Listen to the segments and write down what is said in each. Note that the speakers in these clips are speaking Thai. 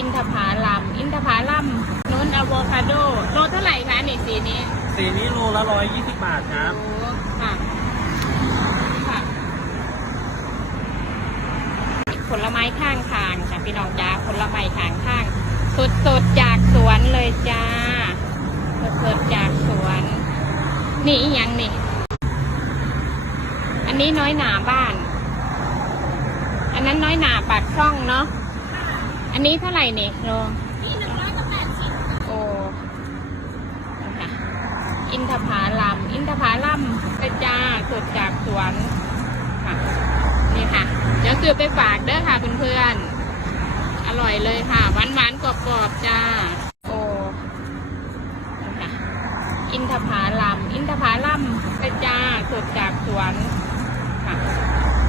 อินทผลัมอินทผลัมนุ้นอะโวคาโดโลเท่าไหร่คะนี่สีนี้สีนี้โลละร้อยยี่สิบบาทครับโอ้ค่ะค่ะผลไม้ข้างทางค่ะพี่น้องจ้าผลไม้ข้างทางสดสดๆจากสวนเลยจ้าสดสดๆจากสวน นี่อีหยังนี่อันนี้น้อยหนาบ้าน อันนั้นน้อยหนาปากช่องเนาะ อันนี้เท่าไหร่นี่โลนี่หนึ่งร้อยกับแปดสิบโอ้ค่ะอินทผลัม อินทผลัมกระจาสดจากสวนค่ะนี่ค่ะ เดี๋ยวซื้อไปฝากเด้อค่ะเพื่อนๆ อร่อยเลยค่ะ หวานหวานๆกรอบๆจ้า โอ้นี่ค่ะอินทผลัม อินทผลัมกระจาสดจากสวนค่ะ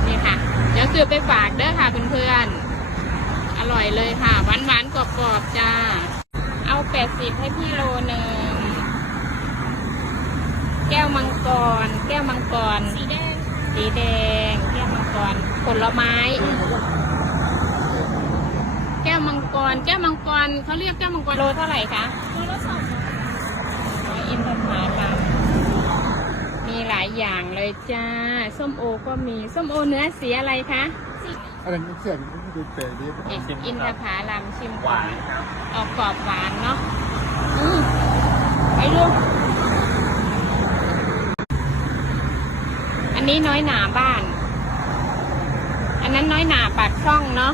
นี่ค่ะ เดี๋ยวซื้อไปฝากเด้อค่ะเพื่อนๆ อร่อยเลยค่ะ หวานหวานๆกรอบๆจ้า เอาแปดสิบให้พี่โลหนึ่ง แก้วมังกร แก้วมังกร สีแดง สีแดง แก้วมังกร ผลไม้ แก้วมังกร แก้วมังกรเขาเรียกแก้วมังกรโลเท่าไหร่คะโลละสองอินทผลัมมีหลายอย่างเลยจ้า ส้มโอก็มี ส้มโอเนื้อสีอะไรคะ อะไรนี่เสียงดูเตะดิอินอินทผลัมชิมหก่อวานนครับออกกรอบหวานเนาะอืมไปลูกอันนี้น้อยหนาบ้าน อันนั้นน้อยหนาปากช่องเนาะ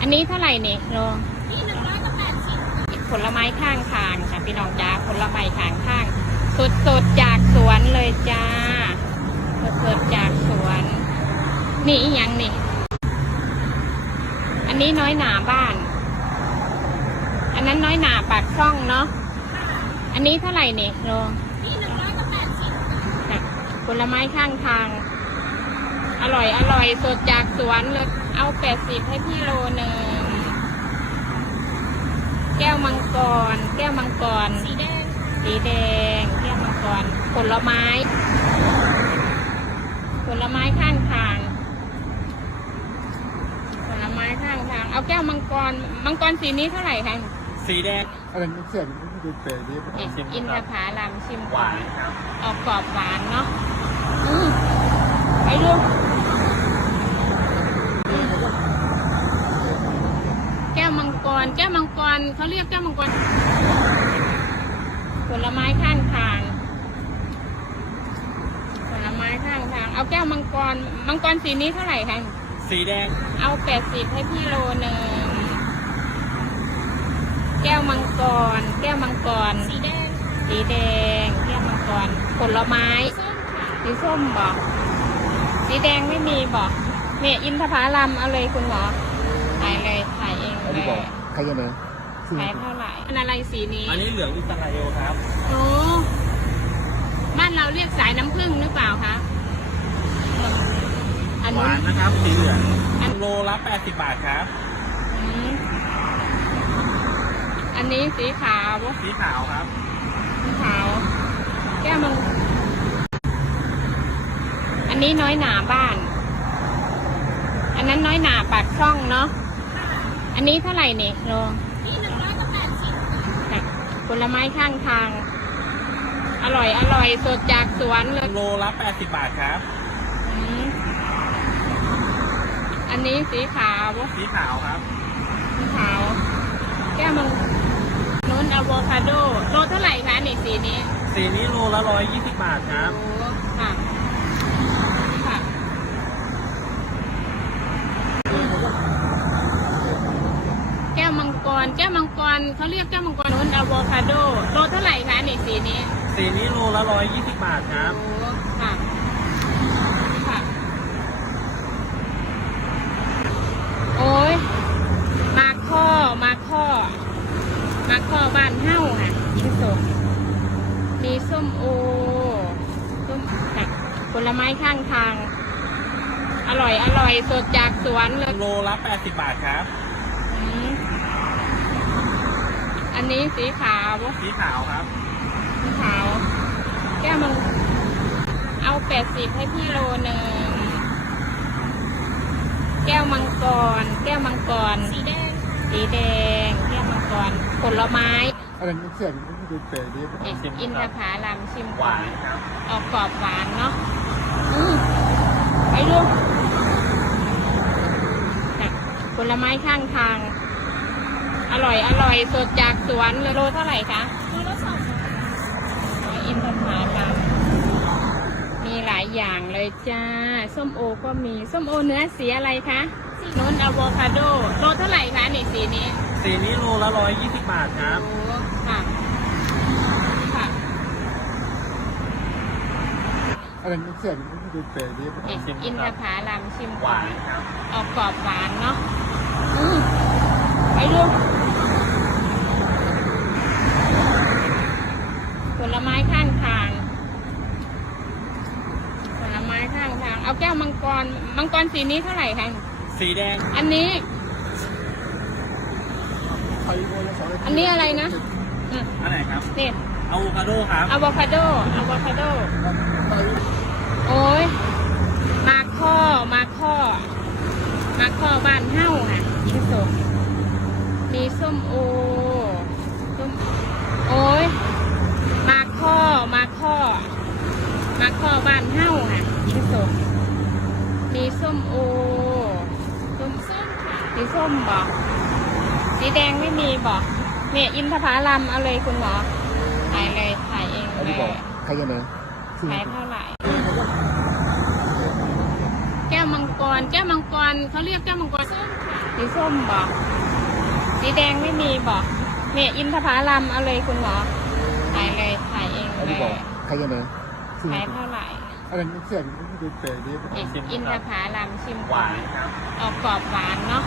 อันนี้เท่าไหร่เนี่ยโลนี่หนึ่งร้อยกับแปดสิบผลไม้ข้างทางค่ะพี่น้องจ้าผลไม้ข้างทางสดสดๆจากสวนเลยจ้าสดสดๆจากสวน นี่อีหยังนี่อั นนี้น้อยหนาบ้าน อันนั้นน้อยหนาปากช่องเนาะ อันนี้เท่าไหร่เนี่ยโลนี่หนึ่งร้อยกับแปดสิบผลไม้ข้างทาง อร่อยอร่อยสดจากสวนเลยเอาแปดสิบให้พี่โลหนึ่ง แก้วมังกร แก้วมังกร สีแดง สีแดง แก้วมังกร ผลไม้ ผลไม้ข้างทาง ผลไม้ข้างทาง เอาแก้วมังกร มังกรสีนี้เท่าไหร่คะสีแดงอะไรนี่เสียงดูเตะดิอินชิมอินคทรับผลัมชิมหก่อวานนครับออกกรอบหวานเนาะอืมไปลูกอืมแก้วมังกร แก้วมังกรเขาเรียกแก้วมังกร ผลไม้ข้างทาง ผลไม้ข้างทาง เอาแก้วมังกร มังกรสีนี้เท่าไหร่คะ สีแดง เอาแปดสิบให้พี่โลหนึ่ง แก้วมังกร แก้วมังกร สีแดง สีแดง แก้วมังกร ผลไม้ สีส้มบอก สีแดงไม่มีบอกเนี่ยอินทผลัมเอาเลยคุณหมอถ่ายเลยถ่ายเองอันเลนี้ยบอกใครจะไหนถ่ายเท่าไหร่อันอะไรสีนี้ อันนี้เหลืองอิสราเอลครับ โอ้ บ้านเราเรียกสายน้ำผึ้งหรือเปล่าคะอัน หนู้วานนนะครับสีเหลืองอันโลละแปดสิบบาทครับอืมอันนี้สีขาวสีขาวครับ สีขาว แก้วมังอันนี้น้อยหนาบ้าน อันนั้นน้อยหนาปากช่องเนาะ อันนี้เท่าไหร่เนี่ยโลนี่หนึ่งร้อยกับแปดสิบผลไม้ข้างทาง อร่อยอร่อยสดจากสวนเลยโลละแปดสิบบาทครับ อืม อันนี้สีขาว สีขาวครับ สีขาว แก้วมังนุ้นอะโวคาโด โลเท่าไหร่คะนี่สีนี้ สีนี้โลละร้อยยี่สิบบาทครับโอ้ค่ะ ค่ะอืมแก้วมังกร แก้วมังกรเขาเรียกแก้วมังกรนุ้นอะโวคาโด โลเท่าไหร่คะนี่สีนี้ สีนี้โลละร้อยยี่สิบบาทครับโอ้ค่ะค่ะ โอ้ย มาข้อ มาข้อ มาข้อ บ้านเฮ้าค่ะกินสดมีส้มโอส้มค่ะผลไม้ข้างทาง อร่อยอร่อยสดจากสวนเลยโลละแปดสิบบาทครับอืมอันนี้สีขาวสีขาวครับสีขาว แก้วมังเอาแปดสิบให้พี่โลหนึ่งแก้วมังกร แก้วมังกร สีแดงสสีแดงแก้วมังกร ผลไม้อะไรเสียงดูเป๋ดิเอ๊ะอินทผาลัมชิมหก่อวานนครับออกกรอบหวานเนาะอืมไปดูน่ะผลไม้ข้างทาง อร่อยอร่อยสดจากสวนโลเท่าไหร่คะโลละสองอินทผาลัมมีหลายอย่างเลยจ้า ส้มโอก็มี ส้มโอเนื้อสีอะไรคะโน้นอะโวคาโด โลเท่าไหร่คะนี่สีนี้ สีนี้โลละร้อยยี่สิบบาทครับโอ้ค่ะค่ะอะไรเสียงดูเป๋ดิเอ๊ะอินทผาลัมชิมหก่อวานนครับออกกรอบหวานเนาะอืมไปดูผลไม้ข้างทาง ผลไม้ข้างทาง เอาแก้วมังกร มังกรสีนี้เท่าไหร่คะ สีแดงอันนี้ อันนี้อะไรนะอืมอันไหนครับนี่อะโวคาโดครับอะโวคาโดอะโวคาโด โอ้ยมาข้อมาข้อ มาข้อบ้านเฮ้าค่ะพี่สมมีส้มโอส้มโอ้ยมาข้อมาข้อ มาข้อบ้านเฮ้าค่ะพี่สมมีส้มโอส้มส้มค่ะสีส้มบอก สีแดงไม่มีบอกเนี่ยอินทผลัมเอาเลยคุณหมอถ่ายเลยถ่ายเองอันเลนี้บอกยใครจะมาขายเท่าไหร่ แก้วมังกร แก้วมังกรเขาเรียกแก้วมังกรส้มค่ะสีส้มบอกสีแดงไม่มีบอกเนี่ยอินทผลัมเอาเลยคุณหมอถ่ายเลยถ่ายเองอันเลนี้ยบอกใครจะมาขายเท่าไหร่อะไรเสียงดูเป๋ดิเอ๊ะอินทผลัมชิมหก่อวานนครับออกกรอบหวานเนาะ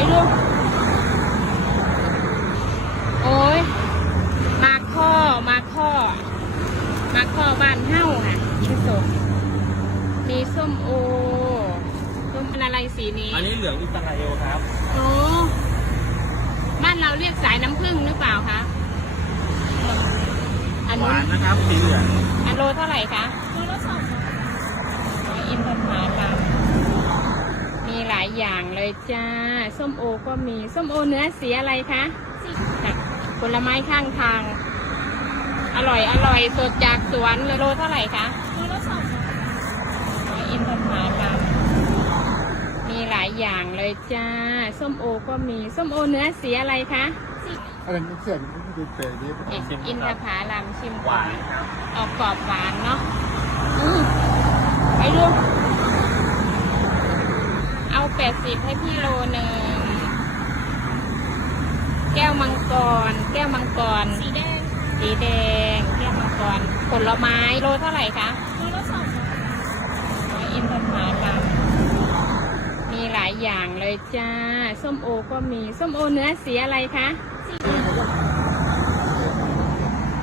อืมไปดู โอ้ย มาข้อ มาข้อ มาข้อบ้านเฮ้าค่ะพี่สมมีส้มโอ ส้มอะไรสีนี้อันนี้เหลืองอิสราเอลครับ โอ้บ้านเราเรียกสายน้ำผึ้งหรือเปล่าคะ อันหนู้วานนนะครับสีเหลืองอันโลเท่าไหร่คะโลละสองอินทผลัมมี หลายอย่างเลยจ้า ส้มโอก็มี ส้มโอเนื้อสีอะไรคะน่ะผลไม้ข้างทาง อร่อยอร่อยสดจากสวนโลเท่าไหร่คะโลละสองอินทผลัมมีหลายอย่างเลยจ้า ส้มโอก็มี ส้มโอเนื้อสีอะไรคะอะไรเสียงดูเป๋ดิเอ๊ะอินทผลัมชิมหก่อวานนครับออกกรอบหวานเนาะอืมไปดู เอาแปดสิบให้พี่โลหนึ่ง แก้วมังกร แก้วมังกร สีแดงสีแดง แก้วมังกร ผลไม้โลเท่าไหร่คะโลละสองอินทผลัมมีหลายอย่างเลยจ้า ส้มโอก็มี ส้มโอเนื้อสีอะไรคะ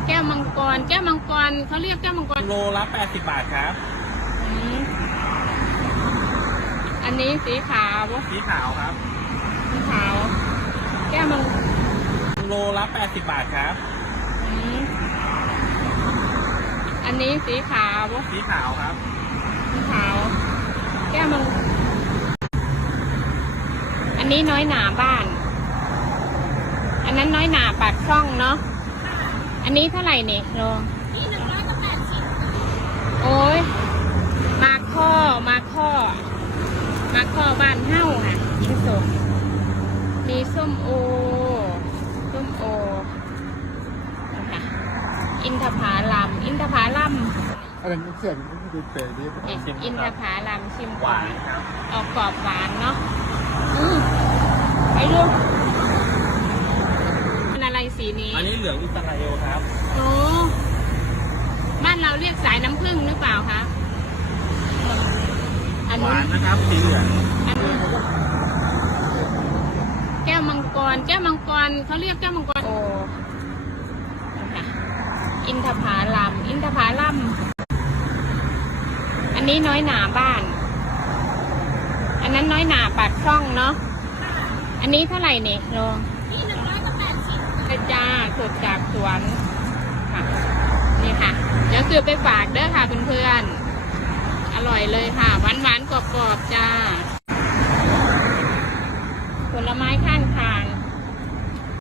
แก้วมังกร แก้วมังกรเขาเรียกแก้วมังกร โลละแปดสิบบาทครับ อืม อันนี้สีขาวสีขาวครับ สีขาว แก้วมังโลละแปดสิบบาทครับ อืมอันนี้สีขาวสีขาวครับ สีขาว แก้วมังอันนี้น้อยหนาบ้าน อันนั้นน้อยหนาปากช่องเนาะ อันนี้เท่าไหร่เนี่ยโลนี่หนึ่งร้อยกับแปดสิบโอ้ยมาข้อมาข้อ มาข้อบ้านเฮ้าค่ะพี่สมมีส้มโอ ส้มโอนะคะอินทผาลัม อินทผาลัมอะไรเสียงดูเป๋ดิเอ๊ะอินทผาลัมชิมหก่อวานนครับออกกรอบหวานเนาะอืมไปดูเป็นอะไรสีนี้ อันนี้เหลืองอิสราเอลครับโอ้บ้านเราเรียกสายน้ำผึ้งหรือเปล่าคะอัน หนู้วานนนะครับสีเหลืองอันนี้แก้วมังกร แก้วมังกรเขาเรียกแก้วมังกรโอนะคะอินทผาลัมอินทผาลัมอันนี้น้อยหนาบ้าน อันนั้นน้อยหนาปากช่องเนาะอันนี้เท่าไหร่เนี่ยโลนี่หนึ่งร้อยกับแปดสิบจ้าสดจากสวนค่ะนี่ค่ะ เดี๋ยวซื้อไปฝากเด้อค่ะเพื่อนๆ อร่อยเลยค่ะ หวานหวานกรอบๆจ้า ผลไม้ข้างทาง